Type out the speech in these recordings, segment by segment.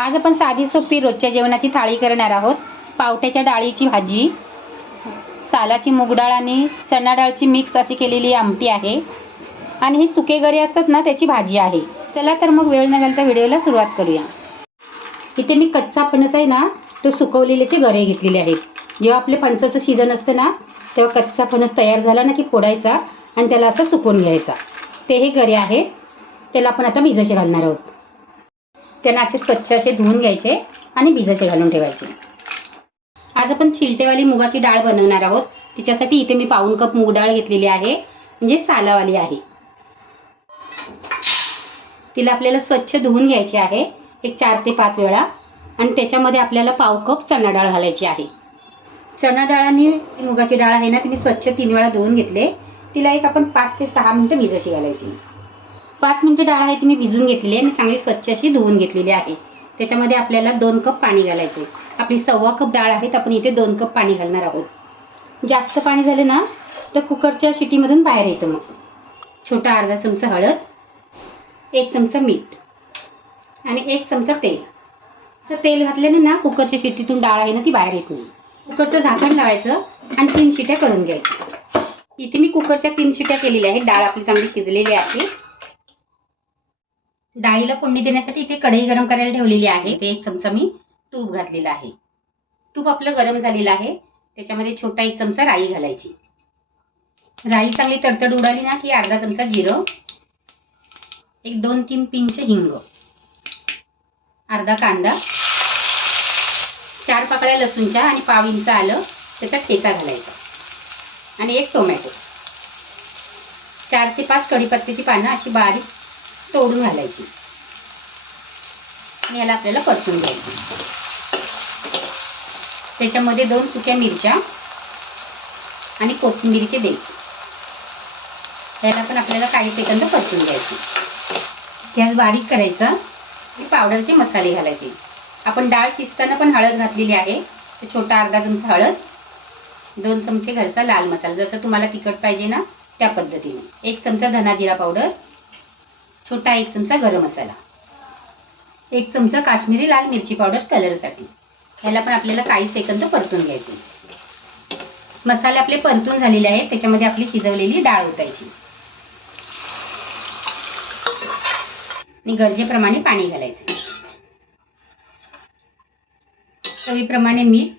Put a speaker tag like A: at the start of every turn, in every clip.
A: आज आपण साधी सोपी रोजच्या जेवणाची थाळी करणार आहोत. पावट्याच्या डाळीची भाजी सालाची मूग डाळ आणि चणा डाळची मिक्स अशी केलेली आमटी आहे. आणि ही सुके गरे असतात ना त्याची भाजी आहे. चला तर मग वेळ न घालता व्हिडिओला सुरुवात करूया. इथे मी कच्चा फणस आहे ना तो सुकवलेल्याचे गरे घेतलेले आहेत. जेव्हा आपले फणसाचं सीझन असतं ना तेव्हा कच्चा फणस तयार झाला ना की फोडायचा आणि त्याला असं सुकवून घ्यायचा. ते हे गरे आहेत. त्याला आपण आता भिजशी घालणार आहोत. त्यांना असे स्वच्छ असे धुवून घ्यायचे आणि भिजसे घालून ठेवायचे. आज आपण चिलटेवाली मुगाची डाळ बनवणार आहोत. तिच्यासाठी इथे मी पाऊन कप मूग डाळ घेतलेली आहे. म्हणजे सालावाली आहे. तिला आपल्याला स्वच्छ धुवून घ्यायची आहे. एक चार ते पाच वेळा. आणि त्याच्यामध्ये आपल्याला पाव कप चणा डाळ घालायची आहे. चणा डाळ आणि मुगाची डाळ आहे ना ती मी स्वच्छ तीन वेळा धुवून घेतले. तिला एक आपण पाच ते सहा मिनटं भिजशी घालायची. पाच मिनटं डाळ आहे ती मी भिजून घेतलेली आहे. आणि चांगली स्वच्छ अशी धुवून घेतलेली आहे. त्याच्यामध्ये आपल्याला दोन कप पाणी घालायचे आपली सव्वा कप डाळ आहे तर आपण इथे दोन कप पाणी घालणार आहोत. जास्त पाणी झालं ना तर कुकरच्या शिटीमधून बाहेर येतं मग. छोटा अर्धा चमचा हळद एक चमचा मीठ आणि एक चमचा तेल. असं तेल घातल्याने ना कुकरच्या शिट्टीतून डाळ आहे ना ती बाहेर येत नाही. कुकरचं झाकण लावायचं आणि तीन शिट्या करून घ्यायच्या. इथे मी कुकरच्या तीन शिट्या केलेल्या आहेत. डाळ आपली चांगली शिजलेली आहे. डाळीला फोडणी देण्यासाठी इथे कढई गरम करायला ठेवलेली आहे. ते एक चमचा मी तूप घातलेला आहे. तूप आपलं गरम झालेलं आहे. त्याच्यामध्ये छोटा एक चमचा राई घालायची. राई चांगली तडतड उडाली ना की अर्धा चमचा जिरं एक दोन तीन पिंच हिंग अर्धा कांदा चार पाकळ्या लसूणच्या आणि पाव इंच आलं त्याचा ठेचा घालायचा आणि एक टोमॅटो. चार ते पाच कढीपत्त्याची पानं अशी बारीक तोडून घालायची. आणि याला आपल्याला परतून घ्यायची. त्याच्यामध्ये दोन सुक्या मिरच्या आणि कोथिंबीरचे देठ. याला पण आपल्याला काही सेकंद परतून घ्यायची. गॅस बारीक करायचं आणि पावडरचे मसाले घालायचे. आपण डाळ शिजताना पण हळद घातलेली आहे. तर छोटा अर्धा चमचा हळद दोन चमचे घरचा लाल मसाला जसं तुम्हाला तिखट पाहिजे ना त्या पद्धतीने. एक चमचा धना जिरा पावडर छोटा एक चमचा गरम मसाला. एक चमचा काश्मीरी लाल मिरची पावडर कलरसाठी. ह्याला पण आपल्याला काही सेकंद परतून घ्यायचे. मसाले आपले परतून झालेले आहेत त्याच्यामध्ये आपली शिजवलेली डाळ ओतायची. आणि गरजेप्रमाणे पाणी घालायचे. चवीप्रमाणे मीठ.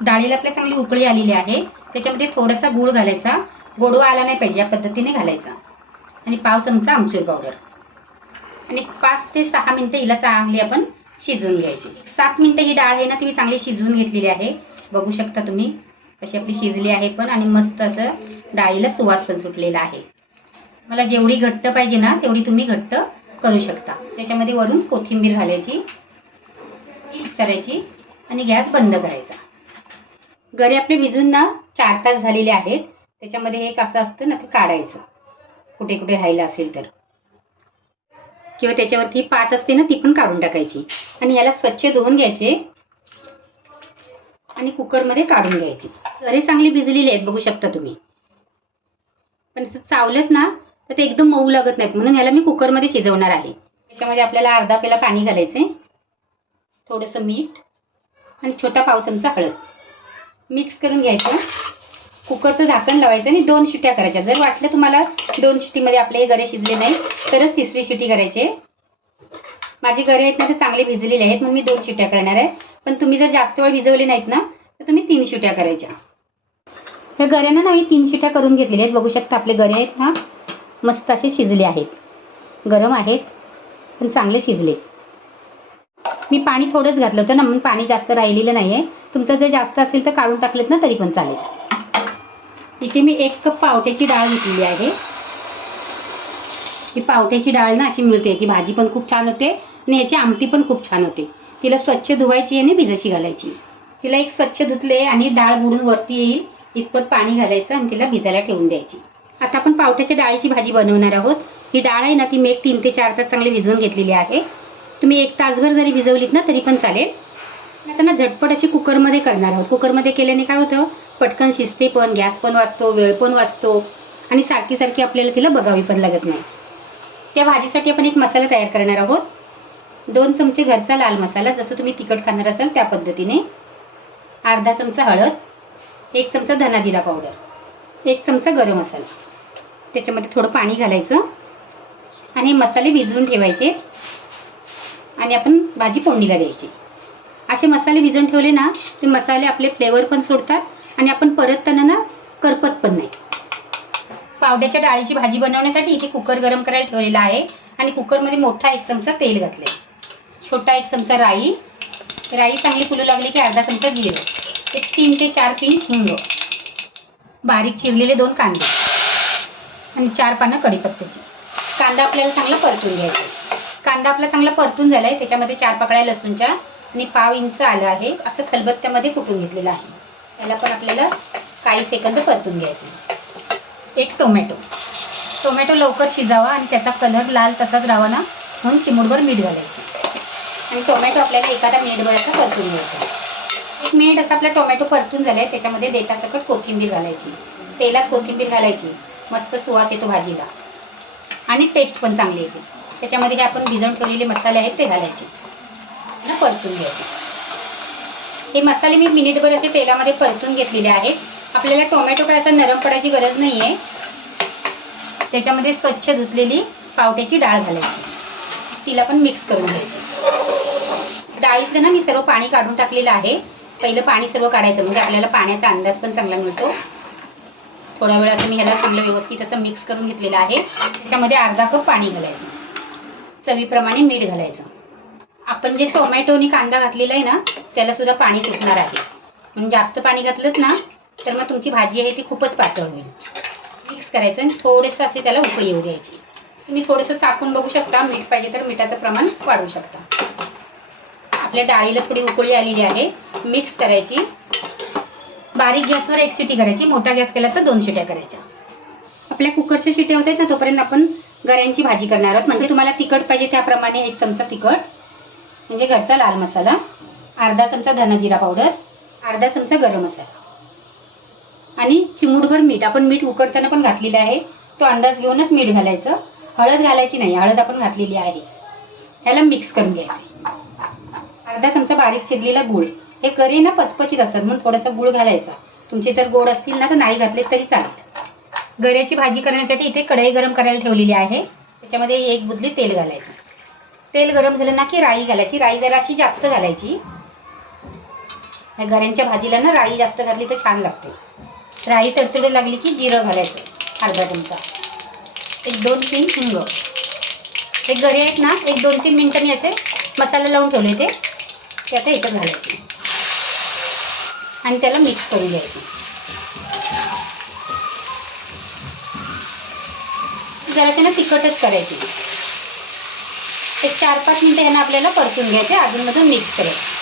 A: डाळीला आपल्या चांगली उकळी आलेली आहे त्याच्यामध्ये थोडासा गूळ घालायचा. गोडवा आला नाही पाहिजे या पद्धतीने घालायचा. आणि पाव चमचा आमचूर पावडर. आणि पाच ते सहा मिनटं हिला चांगली आपण शिजवून घ्यायची. सात मिनटं ही डाळ आहे ना ती मी चांगली शिजवून घेतलेली आहे. बघू शकता तुम्ही कशी आपली शिजली आहे पण आणि मस्त असं डाळीला सुवास पण सुटलेला आहे. मला जेवढी घट्ट पाहिजे ना तेवढी तुम्ही घट्ट करू शकता. त्याच्यामध्ये वरून कोथिंबीर घालायची मिक्स करायची आणि गॅस बंद करायचा. गरे आपले भिजून ना चार तास झालेले आहेत. त्याच्यामध्ये हे एक असं असतं ना ते काढायचं. कुठे कुठे राहिलं असेल तर. किंवा त्याच्यावरती पात असते ना ती पण काढून टाकायची. आणि याला स्वच्छ धुवून घ्यायचे. आणि कुकरमध्ये काढून घ्यायची. सरे चांगली भिजलेली आहेत बघू शकता तुम्ही. पण असं चावलेत ना तर ते एकदम मऊ लागत नाहीत. म्हणून याला मी कुकरमध्ये शिजवणार आहे. त्याच्यामध्ये आपल्याला अर्धा पेला पाणी घालायचं आहे थोडंसं मीठ आणि छोटा पाव चमचा हळद. मिक्स करून घ्यायचं. कुकरचं झाकण लावायचं आणि दोन शिट्ट्या करायच्या. जर वाटलं तुम्हाला दोन शिट्टीमध्ये आपले हे गरे शिजले नाही तरच तिसरी शिट्टी करायची माझे गरे आहेत ना ते चांगले भिजलेले आहेत म्हणून मी दोन शिट्ट्या करणार आहे. पण तुम्ही जर जास्त वेळ भिजवले नाहीत ना तर तुम्ही तीन शिट्ट्या करायच्या. हे गऱ्यांना ना मी तीन शिट्ट्या करून घेतलेल्या आहेत. बघू शकता आपले गरे आहेत ना मस्त असे शिजले आहेत. गरम आहेत पण चांगले शिजले. मी पाणी थोडंच घातलं होतं ना म्हणून पाणी जास्त राहिलेलं नाही आहे तुमचं जर जास्त असेल तर काढून टाकलेत ना तरी पण चालेल. इथे मी एक कप पावट्याची डाळ घेतलेली आहे. ही पावट्याची डाळ ना अशी मिळते. याची भाजी पण खूप छान होते आणि याची आमटी पण खूप छान होते. तिला स्वच्छ धुवायची आणि भिजशी घालायची. तिला एक स्वच्छ धुतले आणि डाळ बुडून वरती येईल. इतपत पाणी घालायचं आणि तिला भिजायला ठेवून द्यायची. आता आपण पावट्याच्या डाळीची भाजी बनवणार आहोत. ही डाळ आहे ना ती मी एक तीन ते चार तास चांगली भिजवून घेतलेली आहे. तुम्ही एक तासभर जरी भिजवलीत ना तरी पण चालेल. आता ना झटपट अशी कुकरमध्ये करणार आहोत. कुकरमध्ये केल्याने काय होतं? पटकन शिजते पण गॅस पण वाचतो वेळ पण वाचतो आणि सारखी सारखी आपल्याला तिला बघावी पण लागत नाही. त्या भाजीसाठी आपण एक मसाला तयार करणार आहोत. दोन चमचे घरचा लाल मसाला जसं तुम्ही तिखट खाणार असाल त्या पद्धतीने. अर्धा चमचा हळद एक चमचा धना जिरा पावडर एक चमचा गरम मसाला. त्याच्यामध्ये थोडं पाणी घालायचं आणि हे मसाले भिजवून ठेवायचे आणि आपण भाजी फोडणीला द्यायची. असे मसाले भिजवून ठेवले ना ते मसाले आपले फ्लेवर पण सोडतात आणि आपण परतताना ना करपत पण नाही. पावड्याच्या डाळीची भाजी बनवण्यासाठी इथे कुकर गरम करायला ठेवलेला आहे आणि कुकरमध्ये मोठा एक चमचा तेल घातले छोटा एक चमचा राई. राई चांगली फुलू लागली की अर्धा चमचा जिरं. एक तीन ते चार पिंच हिंग. बारीक चिरलेले दोन कांदे. आणि चार पानं कढीपत्त्याची. कांदा आपल्याला चांगला परतून घ्यायचा कांदा आपला चांगला परतून झाला आहे त्याच्यामध्ये चार पकड्या लसूणच्या. आणि पाव इंच आलं आहे. असं खलबत्त्यामध्ये कुटून घेतलेलं आहे. त्याला पण आपल्याला काही सेकंद परतून घ्यायचं. एक टोमॅटो. टोमॅटो लवकर शिजावा आणि त्याचा कलर लाल तसाच राहावा ना म्हणून चिमूटभर मीठ घालायचं. आणि टोमॅटो आपल्याला एखादा मिनिटभर परतून घ्यायचा. एक मिनिट असा आपला टोमॅटो परतून झाला आहे त्याच्यामध्ये देठासकट कोथिंबीर घालायची. तेलात कोथिंबीर घालायची. मस्त सुवास येतो भाजीला. आणि टेस्ट पण चांगली येते. त्याच्यामध्ये जे आपण भिजवून ठेवलेले मसाले आहेत ते घालायचे. आणि परतून घ्यायचं. हे मसाले मी मिनिटभर असे तेलामध्ये परतून घेतलेले आहेत. आपल्याला टोमॅटो काय असा नरम पडायची गरज नाही आहे त्याच्यामध्ये स्वच्छ धुतलेली पावट्याची डाळ घालायची. तिला पण मिक्स करून घ्यायची. डाळीतलं ना मी सर्व पाणी काढून टाकलेलं आहे. पहिलं पाणी सर्व काढायचं म्हणजे आपल्याला पाण्याचा अंदाज पण चांगला मिळतो. थोड्या वेळ असं मी ह्याला सगळं व्यवस्थित असं मिक्स करून घेतलेलं आहे. त्याच्यामध्ये अर्धा कप पाणी घालायचं. चवीप्रमाणे मीठ घालायचं. आपण जे टोमॅटो आणि कांदा घातलेला आहे ना त्याला सुद्धा पाणी सुटणार आहे. म्हणून जास्त पाणी घातलंच ना तर मग तुमची भाजी आहे ती खूपच पातळ होईल. मिक्स करायचं आणि थोडंसं असे त्याला उकळी येऊ द्यायची. तुम्ही थोडंसं चाकून बघू शकता मीठ पाहिजे तर मिठाचं प्रमाण वाढवू शकता. आपल्या डाळीला थोडी उकळी आलेली आहे मिक्स करायची. बारीक गॅसवर एक शिटी करायची मोठा गॅस केला तर दोन शिट्या करायच्या. आपल्या कुकरच्या शिट्या होत आहेत ना तोपर्यंत आपण गऱ्यांची भाजी करणार आहोत. म्हणजे तुम्हाला तिखट पाहिजे त्याप्रमाणे एक चमचा तिखट. म्हणजे घरचा लाल मसाला अर्धा चमचा धनाजिरा पावडर अर्धा चमचा गरम मसाला. आणि चिमूटभर मीठ आपण मीठ उकडताना पण घातलेलं आहे. तो अंदाज घेऊनच मीठ घालायचं. हळद घालायची नाही हळद आपण घातलेली आहे. ह्याला मिक्स करून घ्यायचं. अर्धा चमचा बारीक चिरलेला गूळ. हे करी ना पचपचीत असतात म्हणून थोडासा गूळ घालायचा. तुमचे जर गोड असतील ना तर नाही घातले तरी चालेल गऱ्याची भाजी करण्यासाठी इथे कढई गरम करायला ठेवलेली आहे. त्याच्यामध्ये एक बुदली तेल घालायचं. तेल गरम झालं ना की राई घालायची. राई जरा अशी जास्त घालायची. घऱ्यांच्या गऱ्यांच्या भाजीला ना राई जास्त घातली तर छान लागते. राई तडतडू लागली की जिरं घालायचं. अर्धा चमचा. एक दोन तीन हिंग. हे गरी आहेत ना एक दोन तीन मिनटं मी असे मसाला लावून ठेवले ते ते आता इथं घालायचे. आणि त्याला मिक्स करून घ्यायचं. जराशे ना तिखटच करायची. एक चार पाच मिनटं यांना आपल्याला परतून घ्यायचे अधूनमधून मिक्स करायचं.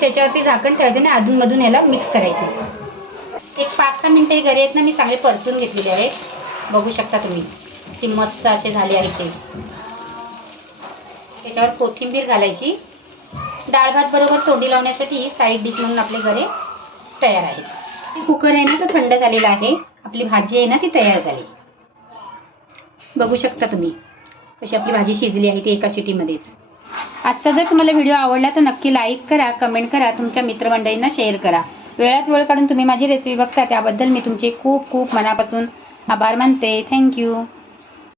A: त्याच्यावरती झाकण ठेवायचं आणि अधूनमधून याला मिक्स करायचं. एक पाच सहा मिनटं हे घरी आहेत ना मी चांगले परतून घेतलेले आहेत. बघू शकता तुम्ही ती मस्त असे झाले आहे ते. त्याच्यावर कोथिंबीर घालायची. डाळ भात बरोबर तोंडी लावण्यासाठी ही साईड डिश म्हणून आपले घरे तयार आहे कुकर आहे ना तो थंड झालेला आहे. आपली भाजी आहे ना ती तयार झाली. बघू शकता तुम्ही. कशी आपली भाजी शिजली आहे ती एका शिटीमध्येच. आजचा जर तुम्हाला व्हिडिओ आवडला तर नक्की लाईक करा कमेंट करा तुमच्या मित्रमंडळींना शेअर करा. वेळात वेळ काढून तुम्ही माझी रेसिपी बघता त्याबद्दल मी तुमचे खूप खूप मनापासून आभार मानते. थँक्यू